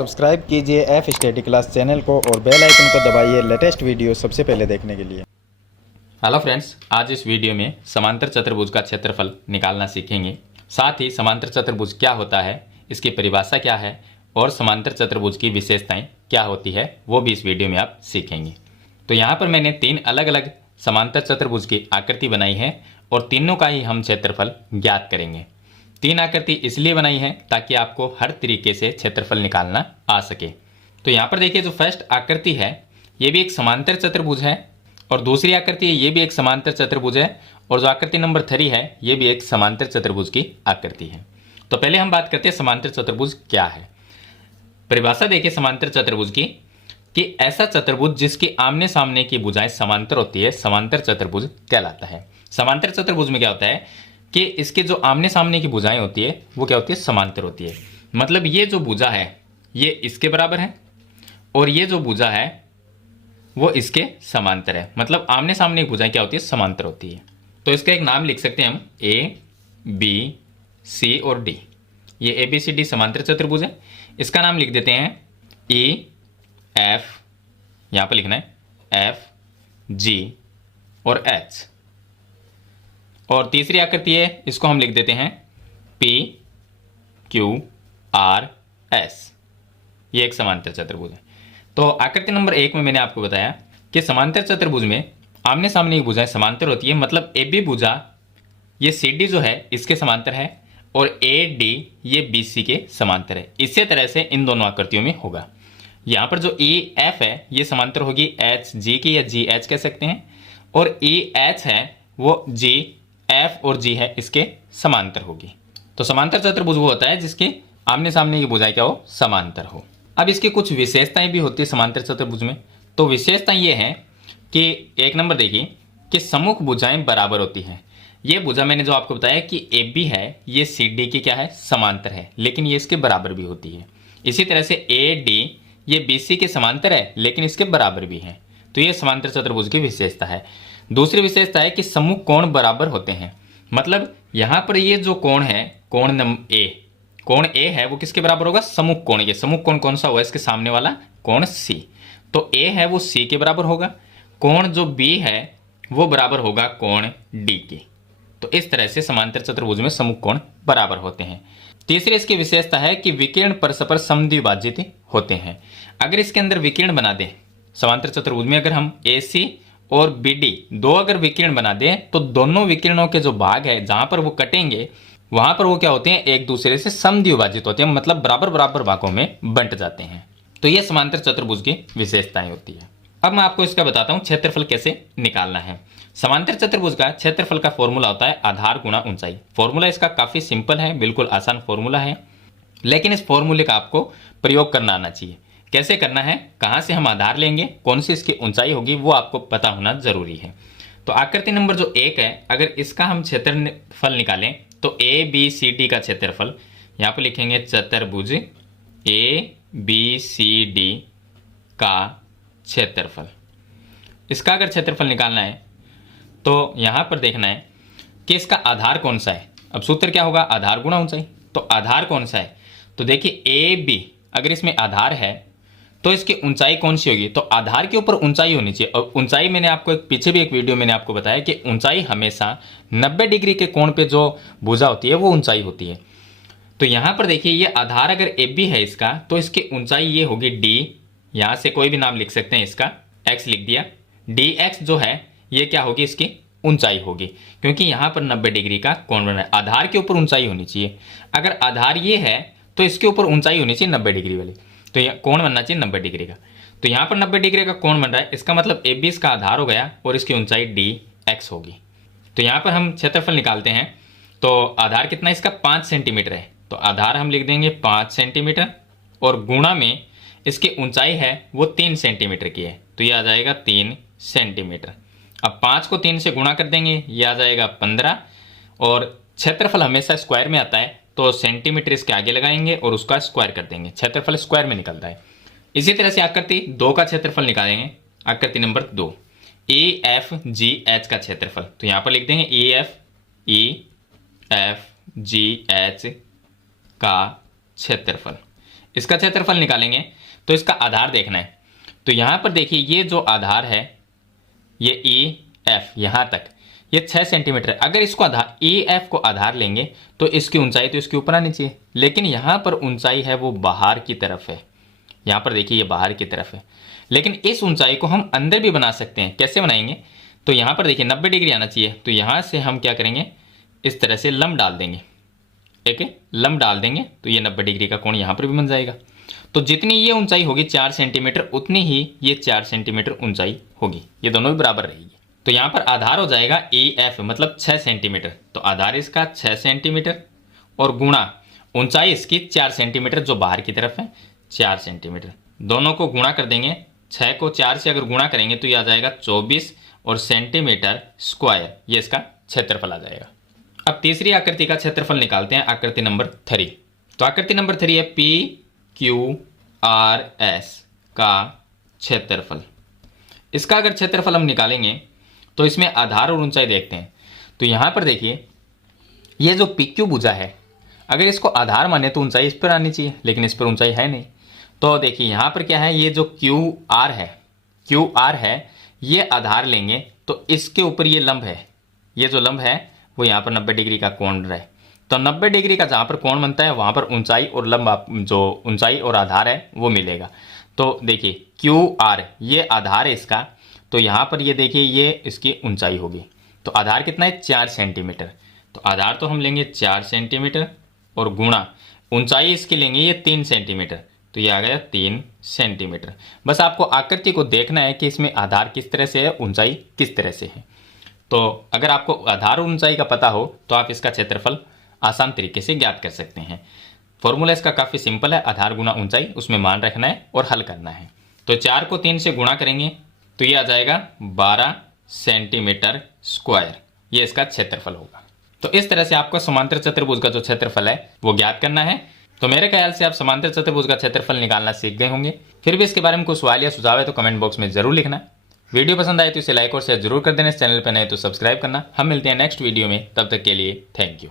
Subscribe कीजिए F study class channel को और बेल आइकन को दबाइए लेटेस्ट वीडियो सबसे पहले देखने के लिए। हेलो फ्रेंड्स, आज इस वीडियो में समांतर चतुर्भुज का क्षेत्रफल निकालना सीखेंगे। साथ ही समांतर चतुर्भुज क्या होता है, इसकी परिभाषा क्या है और समांतर चतुर्भुज की विशेषताएं क्या होती है वो भी इस वीडियो में आप सीखेंगे। तो यहाँ पर मैंने 3 अलग अलग समांतर चतुर्भुज की आकृति बनाई है और तीनों का ही हम क्षेत्रफल ज्ञात करेंगे। 3 आकृति इसलिए बनाई है ताकि आपको हर तरीके से क्षेत्रफल निकालना आ सके। तो यहाँ पर देखिए, जो फर्स्ट आकृति है ये भी एक समांतर चतुर्भुज है और दूसरी आकृति है ये भी एक समांतर चतुर्भुज है और जो आकृति नंबर 3 है ये भी एक समांतर चतुर्भुज की आकृति है। तो पहले हम बात करते हैं समांतर चतुर्भुज क्या है। परिभाषा देखिए समांतर चतुर्भुज की कि ऐसा चतुर्भुज जिसकी आमने सामने की भुजाएं समांतर होती है समांतर चतुर्भुज कहलाता है। समांतर चतुर्भुज में क्या होता है कि इसके जो आमने सामने की भुजाएं होती है वो क्या होती है, समांतर होती है। मतलब ये जो भुजा है ये इसके बराबर है और ये जो भुजा है वो इसके समांतर है। मतलब आमने सामने की भुजाएं क्या होती है, समांतर होती है। तो इसका एक नाम लिख सकते हैं हम ए बी सी और डी। ये ए बी सी डी समांतर चतुर्भुज है। इसका नाम लिख देते हैं ई एफ, यहां पर लिखना है एफ जी और एच। और तीसरी आकृति है इसको हम लिख देते हैं पी क्यू आर एस। ये एक समांतर चतुर्भुज है। तो आकृति नंबर 1 में मैंने आपको बताया कि समांतर चतुर्भुज में आमने सामने की भुजाएं समांतर होती है। मतलब ए बी भुजा ये सी डी जो है इसके समांतर है और ए डी ये बी सी के समांतर है। इसी तरह से इन दोनों आकृतियों में होगा। यहाँ पर जो ई एफ है ये समांतर होगी एच जी की या जी एच कह सकते हैं, और ई एच है वो जी एफ और जी है इसके समांतर होगी। तो समांतर चतुर्भुज वो होता है जिसके आमने सामने की भुजाएं क्या हो, समांतर हो। अब इसकी कुछ विशेषताएं भी होती है समांतर चतुर्भुज में। तो विशेषताएं ये हैं कि एक नंबर देखिए कि सम्मुख भुजाएं बराबर होती हैं। ये भुजा मैंने जो आपको बताया कि ए बी है ये सी डी की क्या है, समांतर है, लेकिन ये इसके बराबर भी होती है। इसी तरह से ए डी ये बी सी के समांतर है लेकिन इसके बराबर भी है। तो ये समांतर चतुर्भुज की विशेषता है। दूसरी विशेषता है कि सम्मुख कोण बराबर होते हैं। मतलब यहां पर ये जो कोण है, कोण ए है वो किसके बराबर होगा, सम्मुख कोण के। सम्मुख कोण कौन सा हुआ, इसके सामने वाला कोण सी। तो ए है वो सी के बराबर होगा। कोण जो बी है वो बराबर होगा कोण डी के। तो इस तरह से समांतर चतुर्भुज में सम्मुख कोण बराबर होते हैं। तीसरी इसकी विशेषता है कि विकिरण परस्पर समद्विभाजित होते हैं। अगर इसके अंदर विकिरण बना दें समांतर चतुर्भुज में, अगर हम ए सी और बी डी दो अगर विकिरण बना दें तो दोनों विकिरणों के जो भाग है जहां पर वो कटेंगे वहां पर वो क्या होते हैं, एक दूसरे से समद्विभाजित होते हैं। मतलब बराबर बराबर भागों में बंट जाते हैं। तो ये समांतर चतुर्भुज की विशेषताएं होती है। अब मैं आपको इसका बताता हूं क्षेत्रफल कैसे निकालना है। समांतर चतुर्भुज का क्षेत्रफल का फॉर्मूला होता है आधार गुणा ऊंचाई। फॉर्मूला इसका काफी सिंपल है, बिल्कुल आसान फॉर्मूला है, लेकिन इस फॉर्मूले का आपको प्रयोग करना आना चाहिए। कैसे करना है, कहां से हम आधार लेंगे, कौन सी इसकी ऊंचाई होगी वो आपको पता होना जरूरी है। तो आकृति नंबर जो 1 है, अगर इसका हम क्षेत्रफल निकालें तो ए बी सी डी का क्षेत्रफल, यहां पर लिखेंगे चतुर्भुज ए बी सी डी का क्षेत्रफल। इसका अगर क्षेत्रफल निकालना है तो यहां पर देखना है कि इसका आधार कौन सा है। अब सूत्र क्या होगा, आधार गुणा ऊंचाई। तो आधार कौन सा है, तो देखिए ए बी अगर इसमें आधार है तो इसकी ऊंचाई कौन सी होगी, तो आधार के ऊपर ऊंचाई होनी चाहिए। और ऊंचाई मैंने आपको पीछे भी एक वीडियो मैंने आपको बताया कि ऊंचाई हमेशा 90 डिग्री के कोण पे जो भुजा होती है वो ऊंचाई होती है। तो यहां पर देखिए ये आधार अगर ए बी है इसका तो इसकी ऊंचाई ये होगी डी। यहां से कोई भी नाम लिख सकते हैं, इसका एक्स लिख दिया। डी एक्स जो है ये क्या होगी, इसकी ऊंचाई होगी, क्योंकि यहां पर 90 डिग्री का कोण बना है। आधार के ऊपर ऊंचाई होनी चाहिए। अगर आधार ये है तो इसके ऊपर ऊंचाई होनी चाहिए 90 डिग्री वाली। तो यह कोण बनना चाहिए 90 डिग्री का। तो यहां पर 90 डिग्री का कोण बन रहा है, इसका मतलब ए बी इसका आधार हो गया और इसकी ऊंचाई डी एक्स होगी। तो यहां पर हम क्षेत्रफल निकालते हैं। तो आधार कितना इसका 5 सेंटीमीटर है, तो आधार हम लिख देंगे 5 सेंटीमीटर और गुणा में इसकी ऊंचाई है वो 3 सेंटीमीटर की है, तो यह आ जाएगा 3 सेंटीमीटर। अब 5 को 3 से गुणा कर देंगे, यह आ जाएगा 15। और क्षेत्रफल हमेशा स्क्वायर में आता है तो सेंटीमीटर इसके आगे लगाएंगे और उसका स्क्वायर कर देंगे, क्षेत्रफल स्क्वायर में निकलता है। इसी तरह से आकृति 2 का क्षेत्रफल निकालेंगे। आकृति number 2 A F G H का क्षेत्रफल, तो यहां पर लिख देंगे ई एफ जी एच का क्षेत्रफल। इसका क्षेत्रफल निकालेंगे तो इसका आधार देखना है। तो यहाँ पर देखिए ये जो आधार है ये ई एफ यहाँ तक ये 6 सेंटीमीटर है। अगर इसको आधार ई एफ को आधार लेंगे तो इसकी ऊंचाई तो इसके ऊपर आनी चाहिए, लेकिन यहाँ पर ऊंचाई है वो बाहर की तरफ है। यहाँ पर देखिए ये बाहर की तरफ है, लेकिन इस ऊंचाई को हम अंदर भी बना सकते हैं। कैसे बनाएंगे? तो यहाँ पर देखिए 90 डिग्री आना चाहिए। तो यहाँ से हम क्या करेंगे, इस तरह से लंब डाल देंगे, एक लंब डाल देंगे तो ये 90 डिग्री का कोण यहाँ पर भी बन जाएगा। तो जितनी ये ऊंचाई होगी 4 सेंटीमीटर, उतनी ही ये 4 सेंटीमीटर ऊंचाई होगी, ये दोनों भी बराबर रहेगी। तो यहाँ पर आधार हो जाएगा ए एफ मतलब 6 सेंटीमीटर। तो आधार इसका 6 सेंटीमीटर और गुणा ऊंचाई इसकी 4 सेंटीमीटर जो बाहर की तरफ है 4 सेंटीमीटर, दोनों को गुणा कर देंगे। 6 को 4 से अगर गुणा करेंगे तो ये आ जाएगा 24 और सेंटीमीटर स्क्वायर, ये इसका क्षेत्रफल आ जाएगा। अब तीसरी आकृति का क्षेत्रफल निकालते हैं, आकृति नंबर 3। तो आकृति नंबर 3 है पी क्यू आर एस का क्षेत्रफल। इसका अगर क्षेत्रफल हम निकालेंगे तो इसमें आधार और ऊंचाई देखते हैं। तो यहां पर देखिए ये जो पी क्यू भुजा है, अगर इसको आधार माने तो ऊंचाई इस पर आनी चाहिए, लेकिन इस पर ऊंचाई है नहीं। तो देखिए यहां पर क्या है, ये जो क्यू आर है ये आधार लेंगे तो इसके ऊपर ये लंब है, ये जो लंब है वो यहाँ पर 90 डिग्री का कोण रहे। तो 90 डिग्री का जहाँ पर कोण बनता है वहाँ पर ऊंचाई और लंब जो ऊंचाई और आधार है वो मिलेगा। तो देखिए क्यू आर ये आधार है इसका, तो यहाँ पर ये देखिए ये इसकी ऊंचाई होगी। तो आधार कितना है 4 सेंटीमीटर। तो आधार तो हम लेंगे 4 सेंटीमीटर और गुणा ऊंचाई इसकी लेंगे ये 3 सेंटीमीटर, तो ये आ गया 3 सेंटीमीटर। बस आपको आकृति को देखना है कि इसमें आधार किस तरह से है, ऊंचाई किस तरह से है। तो अगर आपको आधार और ऊंचाई का पता हो तो आप इसका क्षेत्रफल आसान तरीके से ज्ञात कर सकते हैं। फॉर्मूला इसका काफ़ी सिंपल है, आधार गुना ऊंचाई, उसमें मान रखना है और हल करना है। तो 4 को 3 से गुणा करेंगे तो ये आ जाएगा 12 सेंटीमीटर स्क्वायर, ये इसका क्षेत्रफल होगा। तो इस तरह से आपको समांतर चतुर्भुज का जो क्षेत्रफल है वो ज्ञात करना है। तो मेरे ख्याल से आप समांतर चतुर्भुज का क्षेत्रफल निकालना सीख गए होंगे। फिर भी इसके बारे में कोई सवाल या सुझाव है तो कमेंट बॉक्स में जरूर लिखना। वीडियो पसंद आए तो इसे लाइक और शेयर जरूर कर देना। इस चैनल पर नए तो सब्सक्राइब करना। हम मिलते हैं नेक्स्ट वीडियो में, तब तक के लिए थैंक यू।